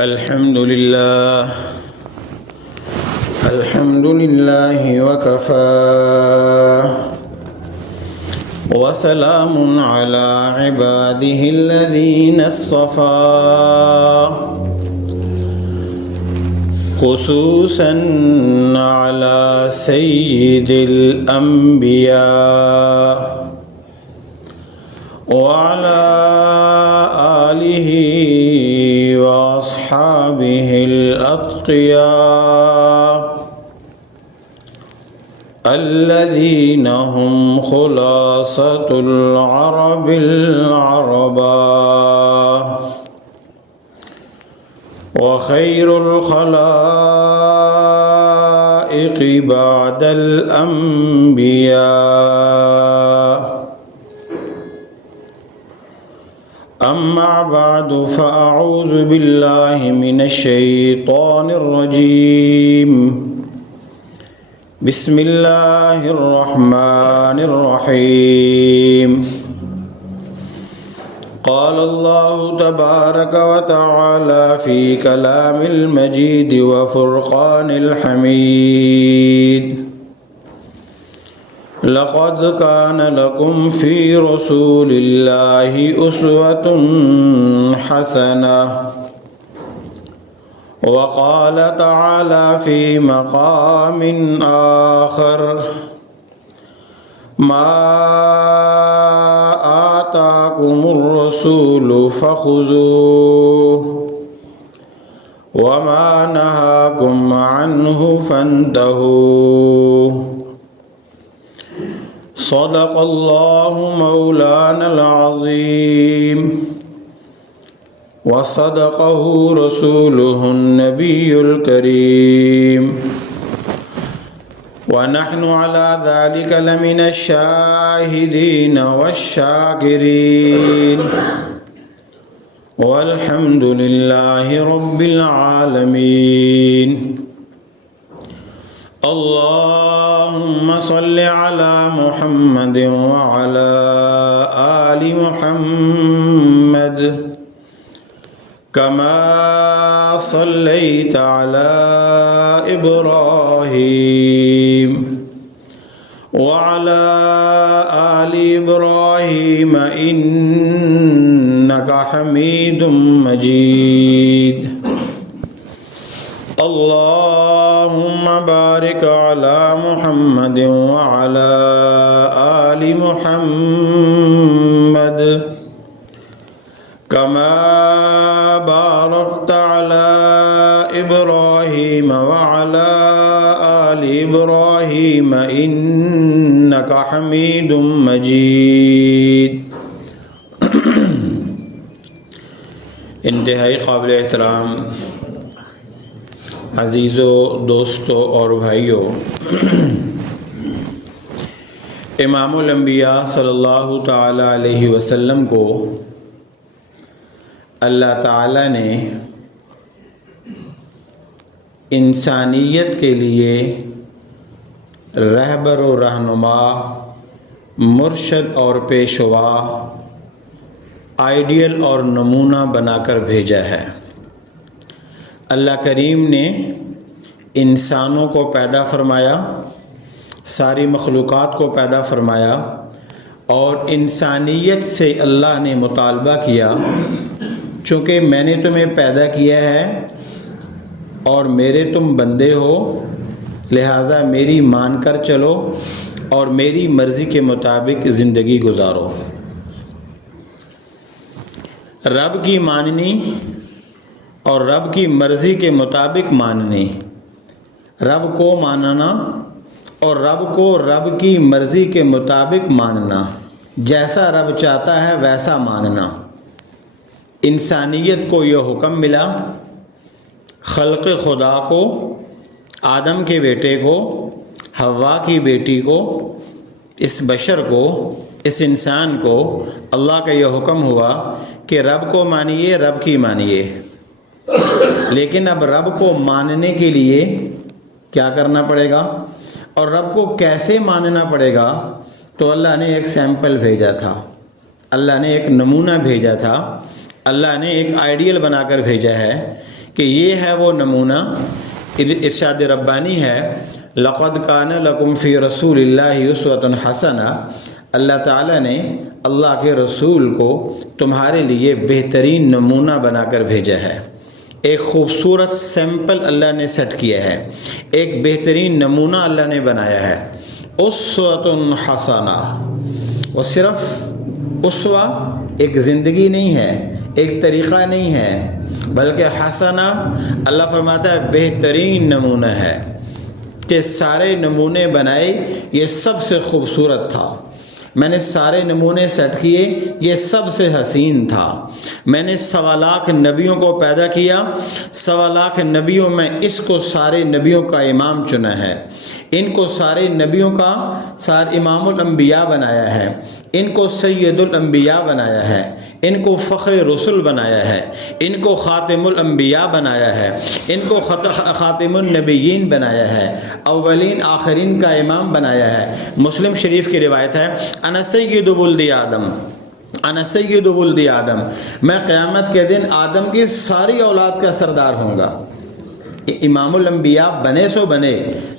الحمد لله وكفى وسلام على عباده الذين اصطفى خصوصا على سيد الأنبياء وعلى آله وأصحابه الأتقياء الذين هم خلاصة العرب العرباء وخير الخلائق بعد الأنبياء. أما بعد فأعوذ بالله من الشيطان الرجيم. بسم الله الرحمن الرحيم. قال الله تبارك وتعالى في كلام المجيد وفرقان الحميد: لقد كان لكم في رسول الله أسوة حسنة. وقال تعالى في مقام آخر: ما آتاكم الرسول فخذوه وما نهاكم عنه فانتهوا. صدق الله مولانا العظيم وصدقه رسوله النبي الكريم ونحن على ذلك لمن الشاهدين والشاكرين والحمد لله رب العالمين. اللهم صل على محمد وعلى آل محمد كما صليت على إبراهيم وعلى آل إبراهيم إنك حميد مجيد. اللهم بارك على محمد وعلى آل محمد كما باركت على إبراهيم وعلى آل إبراهيم إنك حميد مجيد. انتہائی قابل احترام عزیزو، دوستو اور بھائیو، امام الانبیاء صلی اللہ تعالی علیہ وسلم کو اللہ تعالیٰ نے انسانیت کے لیے رہبر و رہنما، مرشد اور پیشوا، آئیڈیل اور نمونہ بنا کر بھیجا ہے۔ اللہ کریم نے انسانوں کو پیدا فرمایا، ساری مخلوقات کو پیدا فرمایا، اور انسانیت سے اللہ نے مطالبہ کیا، چونکہ میں نے تمہیں پیدا کیا ہے اور میرے تم بندے ہو، لہٰذا میری مان کر چلو اور میری مرضی کے مطابق زندگی گزارو۔ رب کی ماننی اور رب کی مرضی کے مطابق ماننی، رب کو ماننا اور رب کو رب کی مرضی کے مطابق ماننا، جیسا رب چاہتا ہے ویسا ماننا۔ انسانیت کو یہ حکم ملا، خلق خدا کو، آدم کے بیٹے کو، حوا کی بیٹی کو، اس بشر کو، اس انسان کو اللہ کا یہ حکم ہوا کہ رب کو مانیے، رب کی مانیے۔ لیکن اب رب کو ماننے کے لیے کیا کرنا پڑے گا اور رب کو کیسے ماننا پڑے گا؟ تو اللہ نے ایک سیمپل بھیجا تھا، اللہ نے ایک نمونہ بھیجا تھا، اللہ نے ایک آئیڈیل بنا کر بھیجا ہے کہ یہ ہے وہ نمونہ، ارشاد ربانی ہے، لقد کان لکم فی رسول اللہ اسوۃ حسنہ، اللہ تعالیٰ نے اللہ کے رسول کو تمہارے لیے بہترین نمونہ بنا کر بھیجا ہے۔ ایک خوبصورت سیمپل اللہ نے سیٹ کیا ہے، ایک بہترین نمونہ اللہ نے بنایا ہے، اسوۃ حسنہ۔ وہ صرف اسوہ ایک زندگی نہیں ہے، ایک طریقہ نہیں ہے، بلکہ حسنہ اللہ فرماتا ہے بہترین نمونہ ہے، کہ سارے نمونے بنائے یہ سب سے خوبصورت تھا، میں نے سارے نمونے سیٹ کیے یہ سب سے حسین تھا، میں نے 1.25 لاکھ نبیوں کو پیدا کیا، 1.25 لاکھ نبیوں میں اس کو سارے نبیوں کا امام چنا ہے، ان کو سارے نبیوں کا امام الانبیاء بنایا ہے، ان کو سید الانبیاء بنایا ہے، ان کو فخر رسل بنایا ہے، ان کو خاتم الانبیاء بنایا ہے، ان کو خاتم النبیین بنایا ہے، اولین آخرین کا امام بنایا ہے۔ مسلم شریف کی روایت ہے، انا سید ولد آدم، انا سید ولد آدم، میں قیامت کے دن آدم کی ساری اولاد کا سردار ہوں گا۔ امام الانبیاء بنے سو بنے،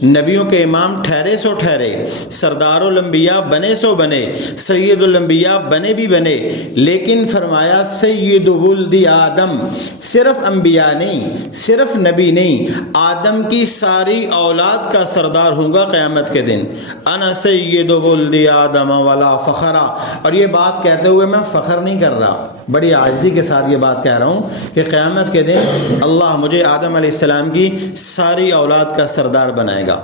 نبیوں کے امام ٹھہرے سو ٹھہرے، سردار الانبیاء بنے سو بنے، سید الانبیاء بنے بھی بنے، لیکن فرمایا سید ولد آدم، صرف انبیاء نہیں، صرف نبی نہیں، آدم کی ساری اولاد کا سردار ہوں گا قیامت کے دن۔ انا سید ولد آدم ولا فخرا، اور یہ بات کہتے ہوئے میں فخر نہیں کر رہا، بڑی عاجزی کے ساتھ یہ بات کہہ رہا ہوں کہ قیامت کے دن اللہ مجھے آدم علیہ السلام کی ساری اولاد کا سردار بنائے گا،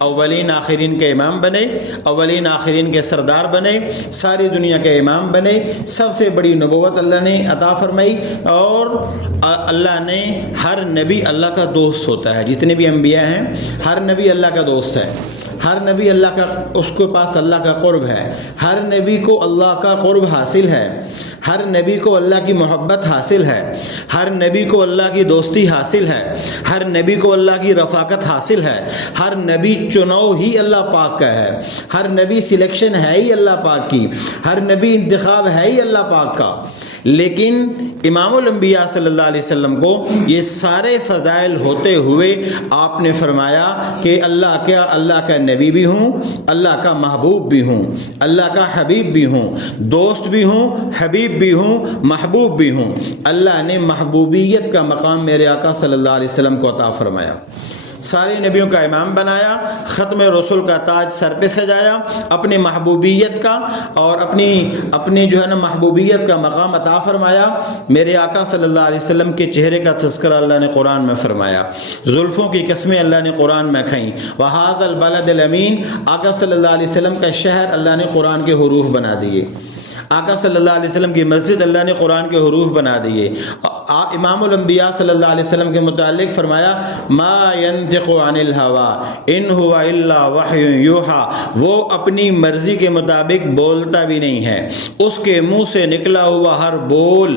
اولین آخرین کے امام بنے، اولین آخرین کے سردار بنے، ساری دنیا کے امام بنے، سب سے بڑی نبوت اللہ نے عطا فرمائی، اور اللہ نے ہر نبی اللہ کا دوست ہوتا ہے، جتنے بھی انبیاء ہیں ہر نبی اللہ کا دوست ہے، ہر نبی اللہ کا، اس کے پاس اللہ کا قرب ہے، ہر نبی کو اللہ کا قرب حاصل ہے، ہر نبی کو اللہ کی محبت حاصل ہے، ہر نبی کو اللہ کی دوستی حاصل ہے، ہر نبی کو اللہ کی رفاقت حاصل ہے، ہر نبی چناؤ ہی اللہ پاک کا ہے، ہر نبی سلیکشن ہے ہی اللہ پاک کی، ہر نبی انتخاب ہے ہی اللہ پاک کا۔ لیکن امام الانبیاء صلی اللہ علیہ وسلم کو یہ سارے فضائل ہوتے ہوئے آپ نے فرمایا کہ اللہ کا نبی بھی ہوں، اللہ کا محبوب بھی ہوں، اللہ کا حبیب بھی ہوں، دوست بھی ہوں، حبیب بھی ہوں، محبوب بھی ہوں۔ اللہ نے محبوبیت کا مقام میرے آقا صلی اللہ علیہ وسلم کو عطا فرمایا، سارے نبیوں کا امام بنایا، ختم رسول کا تاج سر پہ سجایا، اپنی محبوبیت کا اور اپنی جو ہے نا محبوبیت کا مقام عطا فرمایا۔ میرے آقا صلی اللہ علیہ وسلم کے چہرے کا تذکرہ اللہ نے قرآن میں فرمایا، زلفوں کی قسمیں اللہ نے قرآن میں کھائیں، وَهَذَا الْبَلَدِ الْأَمِينَ، آقا صلی اللہ علیہ وسلم کا شہر اللہ نے قرآن کے حروف بنا دیے، آقا صلی اللہ علیہ وسلم کی مسجد اللہ نے قرآن کے حروف بنا دیے۔ امام الانبیاء صلی اللہ علیہ وسلم کے متعلق فرمایا، ما ينطق عن الهوى ان هو الا وحی یوحى، وہ اپنی مرضی کے مطابق بولتا بھی نہیں ہے، اس کے منہ سے نکلا ہوا ہر بول،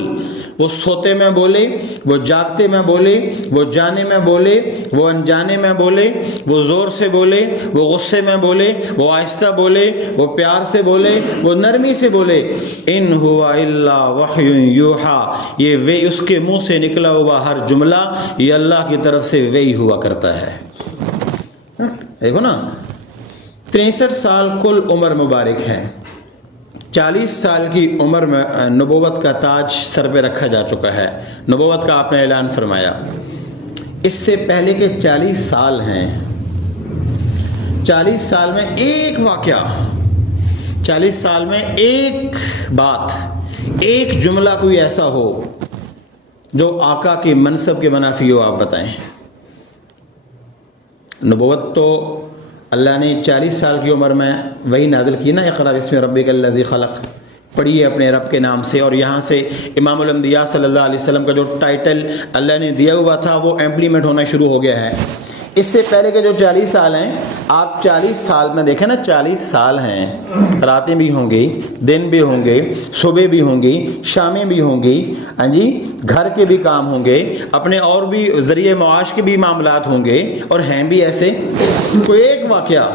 وہ سوتے میں بولے، وہ جاگتے میں بولے، وہ جانے میں بولے، وہ انجانے میں بولے، وہ زور سے بولے، وہ غصے میں بولے، وہ آہستہ بولے، وہ پیار سے بولے، وہ نرمی سے بولے، ان ہوا الا وحی یوحی، یہ اس کے منہ سے نکلا ہوا ہر جملہ یہ اللہ کی طرف سے وحی ہوا کرتا ہے۔ دیکھو نا، 63 سال کل عمر مبارک ہے، 40 سال کی عمر میں نبوت کا تاج سر پہ رکھا جا چکا ہے، نبوت کا آپ نے اعلان فرمایا۔ اس سے پہلے کے 40 سال ہیں، 40 سال میں ایک واقعہ، 40 سال میں ایک بات، ایک جملہ کوئی ایسا ہو جو آقا کی منصب کے منافی ہو، آپ بتائیں۔ نبوت تو اللہ نے 40 سال کی عمر میں وہی نازل کی نا، اقرأ بسم ربک الذی خلق، پڑھیے اپنے رب کے نام سے، اور یہاں سے امام الانبیاء صلی اللہ علیہ وسلم کا جو ٹائٹل اللہ نے دیا ہوا تھا وہ امپلیمنٹ ہونا شروع ہو گیا ہے۔ اس سے پہلے کے جو 40 سال ہیں، آپ 40 سال میں دیکھیں نا، 40 سال ہیں، راتیں بھی ہوں گی، دن بھی ہوں گے، صبح بھی ہوں گی، شامیں بھی ہوں گی، ہاں جی، گھر کے بھی کام ہوں گے، اپنے اور بھی ذریعہ معاش کے بھی معاملات ہوں گے، اور ہیں بھی ایسے۔ کوئی ایک واقعہ،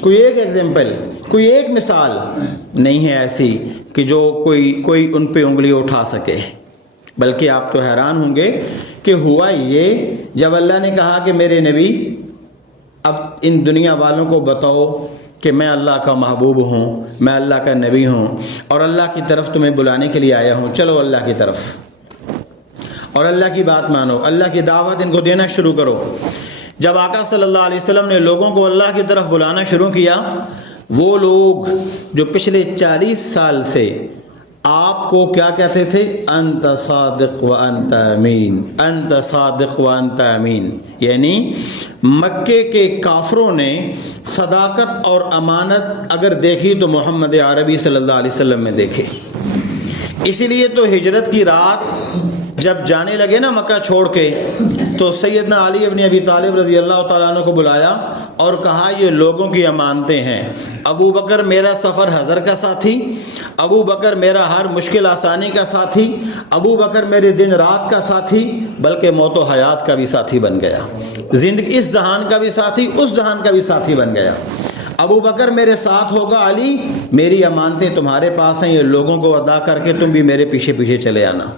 کوئی ایک ایگزامپل، کوئی ایک مثال نہیں ہے ایسی کہ جو کوئی ان پہ انگلی اٹھا سکے، بلکہ آپ تو حیران ہوں گے کہ ہوا یہ، جب اللہ نے کہا کہ میرے نبی اب ان دنیا والوں کو بتاؤ کہ میں اللہ کا محبوب ہوں، میں اللہ کا نبی ہوں، اور اللہ کی طرف تمہیں بلانے کے لیے آیا ہوں، چلو اللہ کی طرف اور اللہ کی بات مانو، اللہ کی دعوت ان کو دینا شروع کرو۔ جب آقا صلی اللہ علیہ وسلم نے لوگوں کو اللہ کی طرف بلانا شروع کیا، وہ لوگ جو پچھلے 40 سال سے آپ کو کیا کہتے تھے؟ انت صادق و انت امین، انت صادق و انت امین، یعنی مکے کے کافروں نے صداقت اور امانت اگر دیکھی تو محمد عربی صلی اللہ علیہ وسلم میں دیکھے۔ اسی لیے تو ہجرت کی رات جب جانے لگے نا مکہ چھوڑ کے، تو سیدنا علی ابن ابی طالب رضی اللہ تعالیٰ عنہ کو بلایا اور کہا یہ لوگوں کی امانتیں ہیں، ابو بکر میرا سفر حضر کا ساتھی، ابو بکر میرا ہر مشکل آسانی کا ساتھی، ابو بکر میرے دن رات کا ساتھی، بلکہ موت و حیات کا بھی ساتھی بن گیا، زندگی اس جہان کا بھی ساتھی، اس جہان کا بھی ساتھی بن گیا۔ ابو بکر میرے ساتھ ہوگا، علی میری امانتیں تمہارے پاس ہیں، یہ لوگوں کو ادا کر کے تم بھی میرے پیچھے پیچھے چلے آنا۔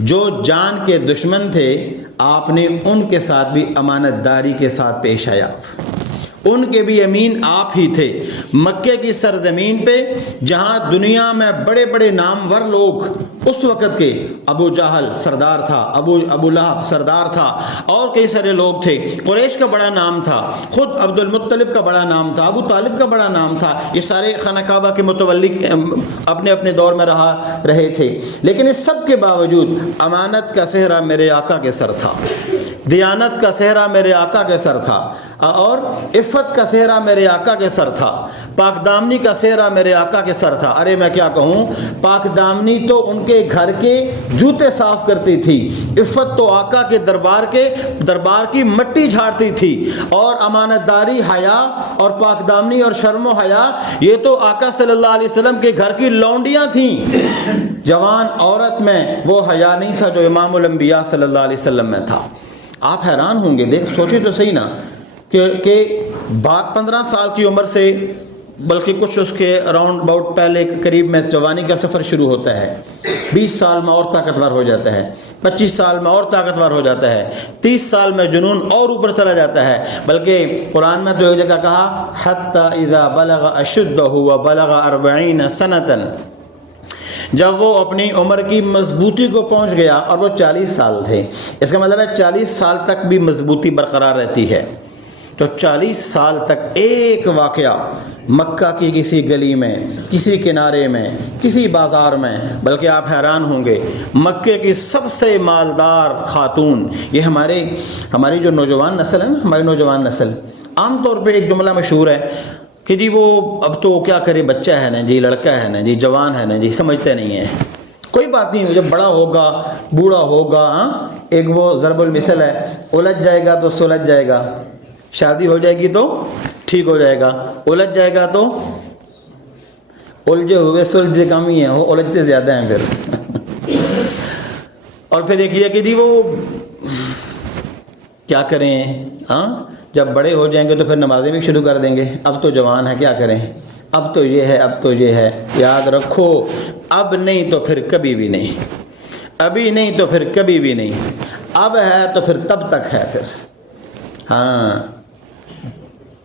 جو جان کے دشمن تھے آپ نے ان کے ساتھ بھی امانت داری کے ساتھ پیش آیا، ان کے بھی امین آپ ہی تھے۔ مکے کی سرزمین پہ جہاں دنیا میں بڑے بڑے نامور لوگ اس وقت کے، ابو جہل سردار تھا، ابو لہب سردار تھا، اور کئی سارے لوگ تھے، قریش کا بڑا نام تھا، خود عبد المطلب کا بڑا نام تھا، ابو طالب کا بڑا نام تھا، یہ سارے خانہ کعبہ کے متولی اپنے اپنے دور میں رہے تھے، لیکن اس سب کے باوجود امانت کا صحرا میرے آقا کے سر تھا، دیانت کا صحرا میرے آقا کے سر تھا، اور عفت کا صحرا میرے آقا کے سر تھا، پاک دامنی کا صحرا میرے آقا کے سر تھا۔ ارے میں کیا کہوں، پاک دامنی تو ان کے گھر کے جوتے صاف کرتی تھی، عفت تو آقا کے دربار کی مٹی جھاڑتی تھی، اور امانت داری، حیا اور پاک دامنی اور شرم و حیا یہ تو آقا صلی اللہ علیہ وسلم کے گھر کی لونڈیاں تھیں۔ جوان عورت میں وہ حیا نہیں تھا جو امام الانبیاء صلی اللہ علیہ وسلم میں تھا۔ آپ حیران ہوں گے، دیکھ سوچیں تو صحیح نا کہ 15 سال کی عمر سے، بلکہ کچھ اس کے اراؤنڈ باؤٹ پہلے قریب میں جوانی کا سفر شروع ہوتا ہے، 20 سال میں اور طاقتور ہو جاتا ہے، 25 سال میں اور طاقتور ہو جاتا ہے، 30 سال میں جنون اور اوپر چلا جاتا ہے، بلکہ قرآن میں تو ایک جگہ کہا حتی اذا بلغ اشدہ وبلغ 40 سنۃ، جب وہ اپنی عمر کی مضبوطی کو پہنچ گیا، اور وہ 40 سال تھے، اس کا مطلب ہے 40 سال تک بھی مضبوطی برقرار رہتی ہے۔ تو 40 سال تک ایک واقعہ مکہ کی کسی گلی میں، کسی کنارے میں، کسی بازار میں، بلکہ آپ حیران ہوں گے مکے کی سب سے مالدار خاتون، یہ ہماری جو نوجوان نسل ہے نا، ہماری نوجوان نسل، عام طور پہ ایک جملہ مشہور ہے کہ جی وہ اب تو کیا کرے، بچہ ہے نا جی، لڑکا ہے نا جی، جوان ہے نا جی، سمجھتے نہیں ہیں، کوئی بات نہیں، جب بڑا ہوگا، بوڑھا ہوگا، ایک وہ ضرب المثل ہے، الجھ جائے گا تو سلجھ جائے گا، شادی ہو جائے گی تو ٹھیک ہو جائے گا، الجھ جائے گا تو الجھے ہوئے سلجھے کم ہی ہیں، وہ الجھتے زیادہ ہیں پھر۔ اور پھر ایک یہ کہ جی وہ کیا کریں، جب بڑے ہو جائیں گے تو پھر نمازیں بھی شروع کر دیں گے، اب تو جوان ہے کیا کریں، اب تو یہ ہے، اب تو یہ ہے۔ یاد رکھو، اب نہیں تو پھر کبھی بھی نہیں، ابھی نہیں تو پھر کبھی بھی نہیں، اب ہے تو پھر تب تک ہے۔ پھر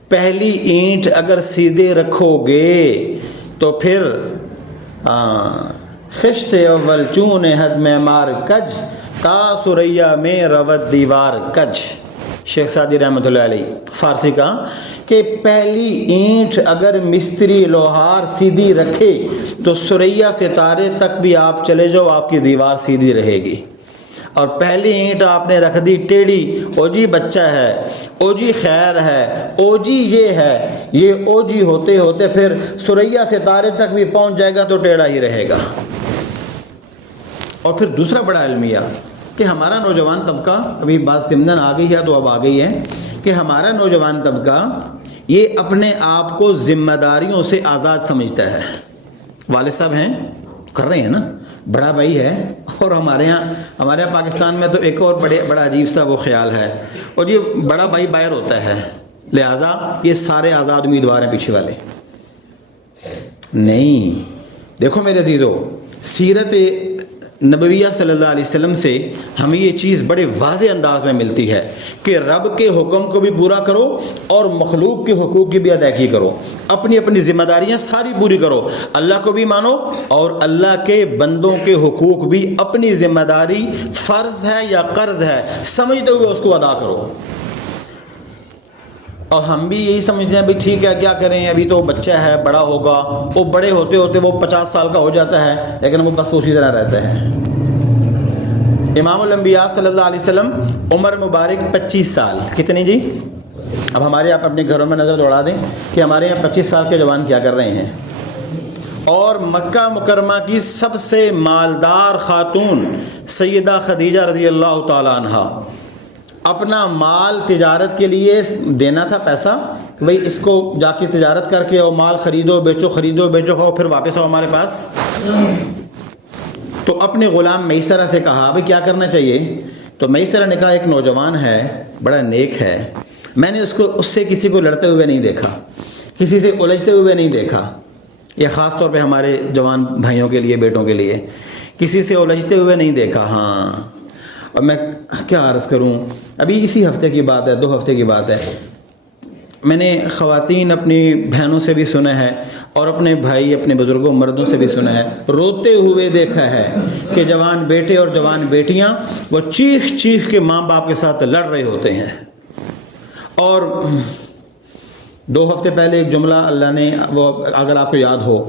پہلی اینٹ اگر سیدھے رکھو گے تو پھر خشت اول چون حد میں مار کج، تا سریا میں روت دیوار کج۔ شیخ سعدی رحمۃ اللہ علیہ فارسی کا کہ پہلی اینٹ اگر مستری لوہار سیدھی رکھے تو سریا ستارے تک بھی آپ چلے جاؤ، آپ کی دیوار سیدھی رہے گی، اور پہلی اینٹ آپ نے رکھ دی ٹیڑھی، او جی بچہ ہے، او جی خیر ہے، او جی یہ ہے، یہ او جی ہوتے ہوتے پھر سریا ستارے تک بھی پہنچ جائے گا تو ٹیڑھا ہی رہے گا۔ اور پھر دوسرا بڑا المیہ کہ ہمارا نوجوان طبقہ، ابھی بات ضمناً آ گئی ہے تو اب آ گئی ہے، کہ ہمارا نوجوان طبقہ یہ اپنے آپ کو ذمہ داریوں سے آزاد سمجھتا ہے۔ والد صاحب ہیں، کر رہے ہیں نا، بڑا بھائی ہے، اور ہمارے یہاں پاکستان میں تو ایک اور بڑا عجیب سا وہ خیال ہے، اور یہ بڑا بھائی باہر ہوتا ہے، لہٰذا یہ سارے آزاد امیدوار ہیں پیچھے والے۔ نہیں، دیکھو میرے عزیزو، سیرت نبویہ صلی اللہ علیہ وسلم سے ہمیں یہ چیز بڑے واضح انداز میں ملتی ہے کہ رب کے حکم کو بھی پورا کرو اور مخلوق کے حقوق کی بھی ادائیگی کرو، اپنی اپنی ذمہ داریاں ساری پوری کرو، اللہ کو بھی مانو اور اللہ کے بندوں کے حقوق بھی اپنی ذمہ داری فرض ہے یا قرض ہے سمجھتے ہوئے اس کو ادا کرو۔ اور ہم بھی یہی سمجھتے ہیں بھی ٹھیک ہے کیا کریں، ابھی تو بچہ ہے، بڑا ہوگا، وہ بڑے ہوتے ہوتے وہ 50 سال کا ہو جاتا ہے لیکن وہ بس اسی طرح رہتے ہیں۔ امام الانبیاء صلی اللہ علیہ وسلم عمر مبارک 25 سال، کتنی جی؟ اب ہمارے آپ اپنے گھروں میں نظر دوڑا دیں کہ ہمارے یہاں 25 سال کے جوان کیا کر رہے ہیں، اور مکہ مکرمہ کی سب سے مالدار خاتون سیدہ خدیجہ رضی اللہ تعالی عنہا اپنا مال تجارت کے لیے دینا تھا پیسہ کہ بھئی اس کو جا کے تجارت کر کے اور مال خریدو بیچو کھاؤ پھر واپس آؤ ہمارے پاس۔ تو اپنے غلام میسرہ سے کہا بھئی کیا کرنا چاہیے؟ تو میسرہ نے کہا ایک نوجوان ہے بڑا نیک ہے، میں نے اس سے کسی کو لڑتے ہوئے نہیں دیکھا، کسی سے الجھتے ہوئے نہیں دیکھا، یہ خاص طور پہ ہمارے جوان بھائیوں کے لیے بیٹوں کے لیے، کسی سے الجھتے ہوئے نہیں دیکھا۔ ہاں اور میں کیا عرض کروں، ابھی اسی ہفتے کی بات ہے، 2 ہفتے کی بات ہے، میں نے خواتین اپنی بہنوں سے بھی سنا ہے اور اپنے بھائی اپنے بزرگوں مردوں سے بھی سنا ہے، روتے ہوئے دیکھا ہے کہ جوان بیٹے اور جوان بیٹیاں وہ چیخ چیخ کے ماں باپ کے ساتھ لڑ رہے ہوتے ہیں۔ اور 2 ہفتے پہلے ایک جملہ اللہ نے، وہ اگر آپ کو یاد ہو،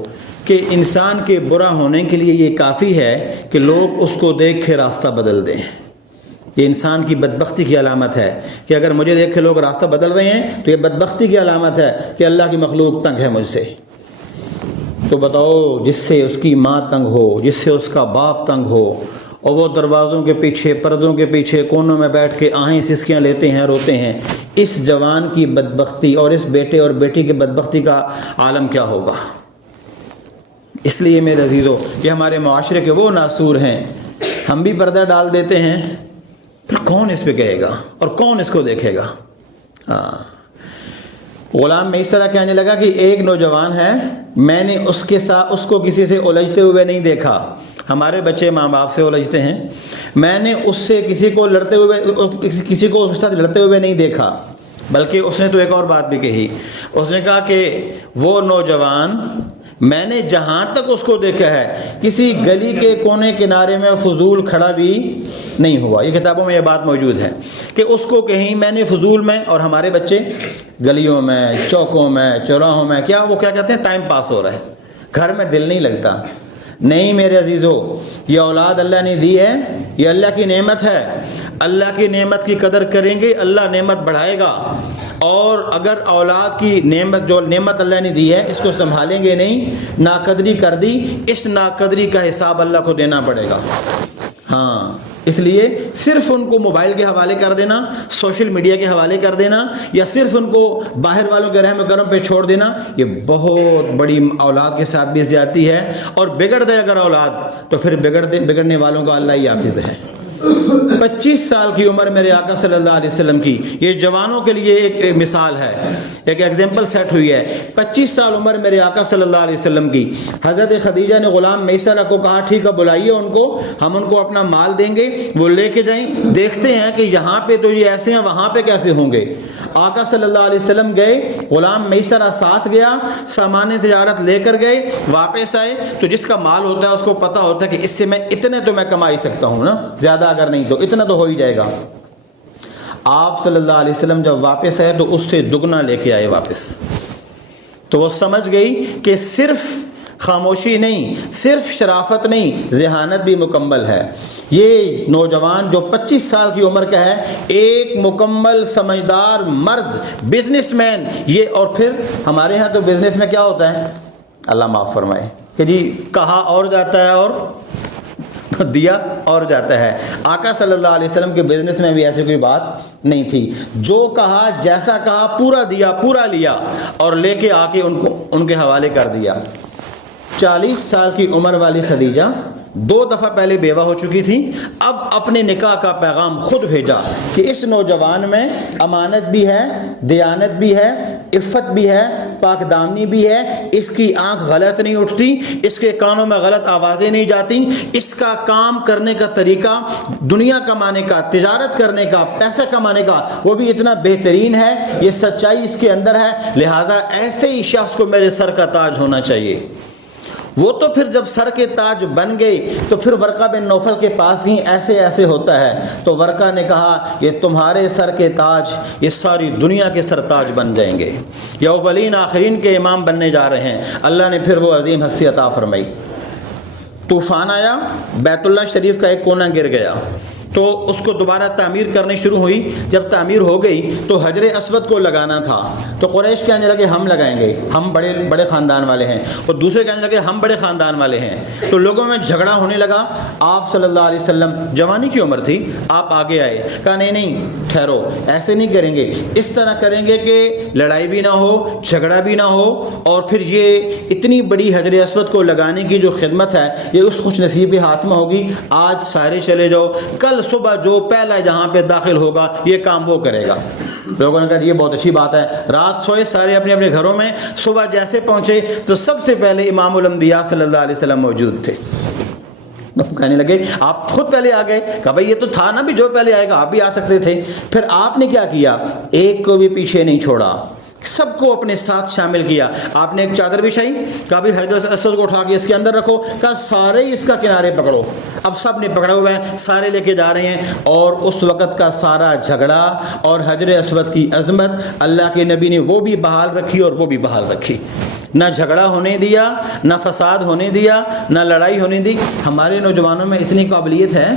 کہ انسان کے برا ہونے کے لیے یہ کافی ہے کہ لوگ اس کو دیکھ کے راستہ بدل دیں۔ یہ انسان کی بدبختی کی علامت ہے کہ اگر مجھے دیکھ کے لوگ راستہ بدل رہے ہیں تو یہ بدبختی کی علامت ہے کہ اللہ کی مخلوق تنگ ہے مجھ سے۔ تو بتاؤ، جس سے اس کی ماں تنگ ہو، جس سے اس کا باپ تنگ ہو، اور وہ دروازوں کے پیچھے پردوں کے پیچھے کونوں میں بیٹھ کے آہیں سسکیاں لیتے ہیں، روتے ہیں، اس جوان کی بدبختی اور اس بیٹے اور بیٹی کی بدبختی کا عالم کیا ہوگا؟ اس لیے میرے عزیزو، یہ ہمارے معاشرے کے وہ ناسور ہیں، ہم بھی پردہ ڈال دیتے ہیں، پھر کون اس پہ کہے گا اور کون اس کو دیکھے گا؟ غلام میسرہ کہنے لگا کہ ایک نوجوان ہے، میں نے اس کو کسی سے الجھتے ہوئے نہیں دیکھا، ہمارے بچے ماں باپ سے الجھتے ہیں، میں نے اس سے کسی کو اس کے ساتھ لڑتے ہوئے نہیں دیکھا، بلکہ اس نے تو ایک اور بات بھی کہی، اس نے کہا کہ وہ نوجوان میں نے جہاں تک اس کو دیکھا ہے کسی گلی کے کونے کنارے میں فضول کھڑا بھی نہیں ہوا۔ یہ کتابوں میں یہ بات موجود ہے کہ اس کو کہیں میں نے فضول میں، اور ہمارے بچے گلیوں میں، چوکوں میں، چوراہوں میں وہ کیا کہتے ہیں، ٹائم پاس ہو رہا ہے، گھر میں دل نہیں لگتا۔ نہیں میرے عزیزو، یہ اولاد اللہ نے دی ہے، یہ اللہ کی نعمت ہے، اللہ کی نعمت کی قدر کریں گے اللہ نعمت بڑھائے گا، اور اگر اولاد کی نعمت، جو نعمت اللہ نے دی ہے، اس کو سنبھالیں گے نہیں، ناقدری کر دی، اس ناقدری کا حساب اللہ کو دینا پڑے گا۔ ہاں، اس لیے صرف ان کو موبائل کے حوالے کر دینا، سوشل میڈیا کے حوالے کر دینا، یا صرف ان کو باہر والوں کے رحم و کرم پہ چھوڑ دینا، یہ بہت بڑی اولاد کے ساتھ بھی زیادتی ہے، اور بگڑ دے اگر اولاد تو پھر بگڑنے والوں کا اللہ ہی حافظ ہے۔ 25 سال کی عمر میرے آقا صلی اللہ علیہ وسلم کی، یہ جوانوں کے لیے ایک مثال ہے، ایک ایگزامپل سیٹ ہوئی ہے۔ 25 سال عمر میرے آقا صلی اللہ علیہ وسلم کی، حضرت خدیجہ نے غلام میسرہ کو کہا ٹھیک ہے بلائیے ان کو، ہم ان کو اپنا مال دیں گے، وہ لے کے جائیں، دیکھتے ہیں کہ یہاں پہ تو یہ ایسے ہیں، وہاں پہ کیسے ہوں گے۔ آقا صلی اللہ علیہ وسلم گئے، غلام میسرہ ساتھ گیا، سامان تجارت لے کر گئے، واپس آئے تو جس کا مال ہوتا ہے اس کو پتہ ہوتا ہے کہ اس سے میں اتنے تو میں کما ہی سکتا ہوں نا، زیادہ اگر نہیں تو اتنا تو ہو ہی جائے گا۔ آپ صلی اللہ علیہ وسلم جب واپس آئے تو اس سے دگنا لے کے آئے واپس، تو وہ سمجھ گئی کہ صرف خاموشی نہیں، صرف شرافت نہیں، ذہانت بھی مکمل ہے۔ یہ نوجوان جو 25 سال کی عمر کا ہے، ایک مکمل سمجھدار مرد، بزنس مین، یہ۔ اور پھر ہمارے ہاں تو بزنس میں کیا ہوتا ہے، اللہ معاف فرمائے، کہ جی کہا اور جاتا ہے اور دیا اور جاتا ہے۔ آقا صلی اللہ علیہ وسلم کے بزنس میں بھی ایسی کوئی بات نہیں تھی، جو کہا جیسا کہا پورا دیا، پورا لیا، اور لے کے آ کے ان کے حوالے کر دیا۔ 40 سال کی عمر والی خدیجہ 2 دفعہ پہلے بیوہ ہو چکی تھی، اب اپنے نکاح کا پیغام خود بھیجا کہ اس نوجوان میں امانت بھی ہے، دیانت بھی ہے، عفت بھی ہے، پاک دامنی بھی ہے، اس کی آنکھ غلط نہیں اٹھتی، اس کے کانوں میں غلط آوازیں نہیں جاتی، اس کا کام کرنے کا طریقہ، دنیا کمانے کا، تجارت کرنے کا، پیسہ کمانے کا، وہ بھی اتنا بہترین ہے، یہ سچائی اس کے اندر ہے، لہٰذا ایسے ہی شخص کو میرے سر کا تاج ہونا چاہیے۔ وہ تو پھر جب سر کے تاج بن گئی تو پھر ورقہ بن نوفل کے پاس گئیں، ایسے ایسے ہوتا ہے، تو ورقہ نے کہا یہ تمہارے سر کے تاج یہ ساری دنیا کے سرتاج بن جائیں گے، یہ اولین آخرین کے امام بننے جا رہے ہیں۔ اللہ نے پھر وہ عظیم ہستی عطا فرمائی۔ طوفان آیا، بیت اللہ شریف کا ایک کونا گر گیا، تو اس کو دوبارہ تعمیر کرنی شروع ہوئی۔ جب تعمیر ہو گئی تو حجر اسود کو لگانا تھا، تو قریش کہنے لگے ہم لگائیں گے، ہم بڑے خاندان والے ہیں، اور دوسرے کہنے لگے ہم بڑے خاندان والے ہیں، تو لوگوں میں جھگڑا ہونے لگا۔ آپ صلی اللہ علیہ وسلم، جوانی کی عمر تھی، آپ آگے آئے، کہا نہیں ٹھہرو، ایسے نہیں کریں گے، اس طرح کریں گے کہ لڑائی بھی نہ ہو، جھگڑا بھی نہ ہو، اور پھر یہ اتنی بڑی حجر اسود کو لگانے کی جو خدمت ہے یہ اس خوش نصیب کے ہاتھ میں ہوگی، آج سارے چلے جاؤ، کل صبح جو پہلا جہاں پہ داخل ہوگا یہ کام وہ کرے گا۔ لوگوں نے کہا یہ بہت اچھی بات ہے، رات سوئے سارے اپنے اپنے گھروں میں، صبح جیسے پہنچے تو سب سے پہلے امام الانبیاء صلی اللہ علیہ وسلم موجود تھے۔ کہنے لگے آپ خود پہلے آ گئے، کہا بھائی یہ تو تھا نا بھی جو پہلے آئے گا آپ بھی آ سکتے تھے۔ پھر آپ نے کیا کیا، ایک کو بھی پیچھے نہیں چھوڑا، سب کو اپنے ساتھ شامل کیا۔ آپ نے ایک چادر بچھائی، کہا بھی حجر اسود کو اٹھا کے اس کے اندر رکھو، کہا سارے اس کا کنارے پکڑو۔ اب سب نے پکڑا ہوا ہے، سارے لے کے جا رہے ہیں، اور اس وقت کا سارا جھگڑا اور حجر اسود کی عظمت اللہ کے نبی نے وہ بھی بحال رکھی اور وہ بھی بحال رکھی، نہ جھگڑا ہونے دیا، نہ فساد ہونے دیا، نہ لڑائی ہونے دی۔ ہمارے نوجوانوں میں اتنی قابلیت ہے،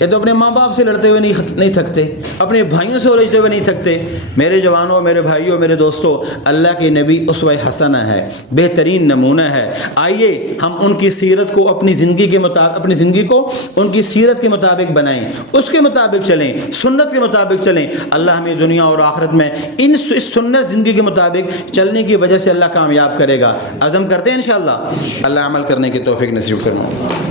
یہ تو اپنے ماں باپ سے لڑتے ہوئے نہیں تھکتے، اپنے بھائیوں سے الجھتے ہوئے نہیں تھکتے۔ میرے جوانوں، میرے بھائیوں، میرے دوستوں، اللہ کے نبی اسوہ حسنہ ہے، بہترین نمونہ ہے۔ آئیے ہم ان کی سیرت کو اپنی زندگی کے مطابق، اپنی زندگی کو ان کی سیرت کے مطابق بنائیں، اس کے مطابق چلیں، سنت کے مطابق چلیں۔ اللہ ہمیں دنیا اور آخرت میں اس سنت زندگی کے مطابق چلنے کی وجہ سے اللہ کامیاب کرے گا۔ عزم کرتے ہیں انشاءاللہ، اللہ عمل کرنے کی توفیق نصیب کرنا۔